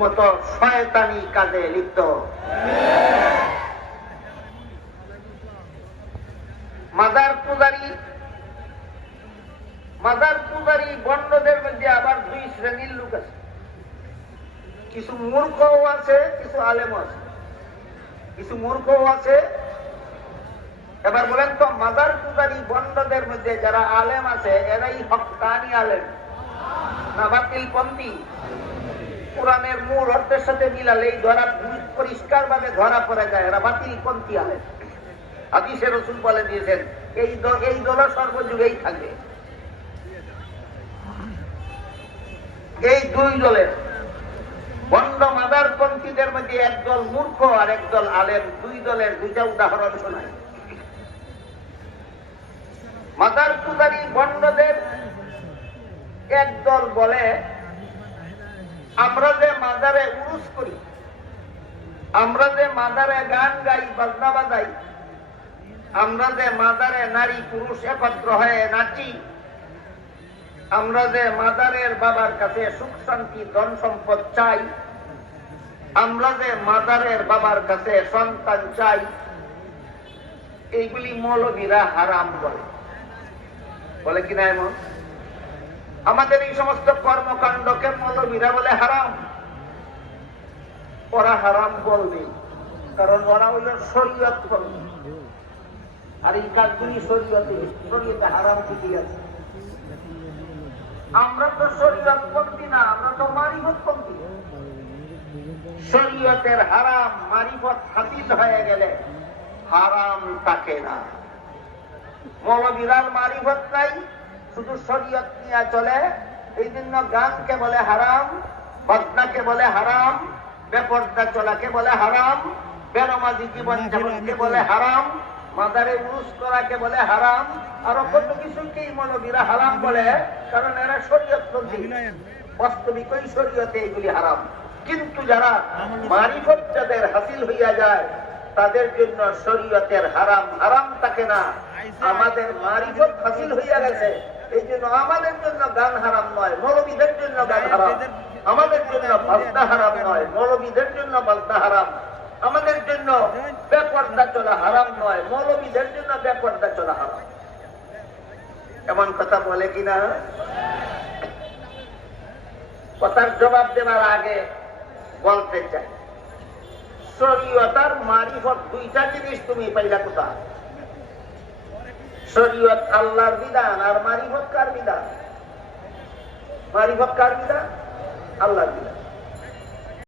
রীতিমতো শয়তানি কাজে লিপ্ত। মাজার পূজারি বন্ডদের মধ্যে আবার দুই শ্রেণীর লোক আছে, কিছু মূর্খও আছে, কিছু আলেমও আছে। কিছু মূর্খও আছে। এবার বলেন তো, মাজার পূজারি বন্ডদের মধ্যে যারা আলেম আছে এরাই হক্কানি আলেম না বাতিল পন্থী? কোরআনের মূল অর্থের সাথে মিলালেই পরিষ্কার ভাবে ধরা পড়ে যায় এরা বাতিল পন্থী আলেম। হাদিসে রাসূল বলে দিয়েছেন এই দল সর্বযুগেই থাকবে। এই দুই দলের বন্ড মাদার পন্থীদের মধ্যে একদল মূর্খ আর একদল আলেম, দুই দলের দুইটা উদাহরণ শোনায়। মাদার পূজারী বন্ডদের একদল বলে, আমরা যে মাজারে উরুস করি, আমরা যে মাজারে গান গাই, বাজনা বাজাই, আমরা যে মাজারে নারী পুরুষ একত্র হয়ে নাচি, আমরা যে মাজারের বাবার কাছে সুখ শান্তি ধন সম্পদ চাই, আমরা যে মাজারের বাবার কাছে সন্তান চাই, এইগুলি মৌলবীরা হারাম বলে কিনা? এমন আমাদের এই সমস্ত কর্মকাণ্ডকে মৌলবীরা বলে হারাম। ওরা হারাম বলবে কারণ ওরা হইল শরীয়ত পন্থী, আর এই কাজগুলি শরীয়তে হারাম ঠিকই আছে। আমরা তো শরীয়ত পন্থী না, আমরা তো মারিফত পন্থী। শরীয়তের হারাম মারিফত হাসিল হয়ে গেলে হারাম থাকে না। মৌলবীরার মারিফত নাই, শুধু শরীয়ত নিয়ে চলে। এই জন্য গানকে বলে হারাম, বাজনাকে বলে হারাম, বেপরদা চলাকে বলে হারাম, বেনামাজি জীবন যাপনকে বলে হারাম, মাজারে উরুস করাকে বলে হারাম, আরো কত কিছুকেই মৌলবীরা হারাম বলে, কারণ এরা শরীয়ত পন্থী। বাস্তবিকই শরীয়তে এগুলি হারাম। কিন্তু যারা মারিফত যাদের হাসিল হইয়া যায় তাদের জন্য শরীয়তের হারাম হারাম থাকে না। আমাদের মারিফত হাসিল হইয়া গেছে, এই জন্য আমাদের জন্য গান হারাম নয়, মৌলবীদের জন্য গান হারাম। আমাদের জন্য বাজনা হারাম নয়, মৌলবীদের জন্য বাজনা হারাম। আমাদের জন্য বেপরদা চলা হারাম নয়, মৌলবীদের জন্য বেপরদা চলা হারাম। এমন কথা বলে কিনা? কথার জবাব দেওয়ার আগে বলতে চাই, শরীয়ত আর মারিফত দুইটা জিনিস তুমি পাইলা কোথায়? শরীয়ত আল্লাহর বিধান আর মারিফত কার বিধান? মারিফত কার বিধান? আল্লাহর বিধান।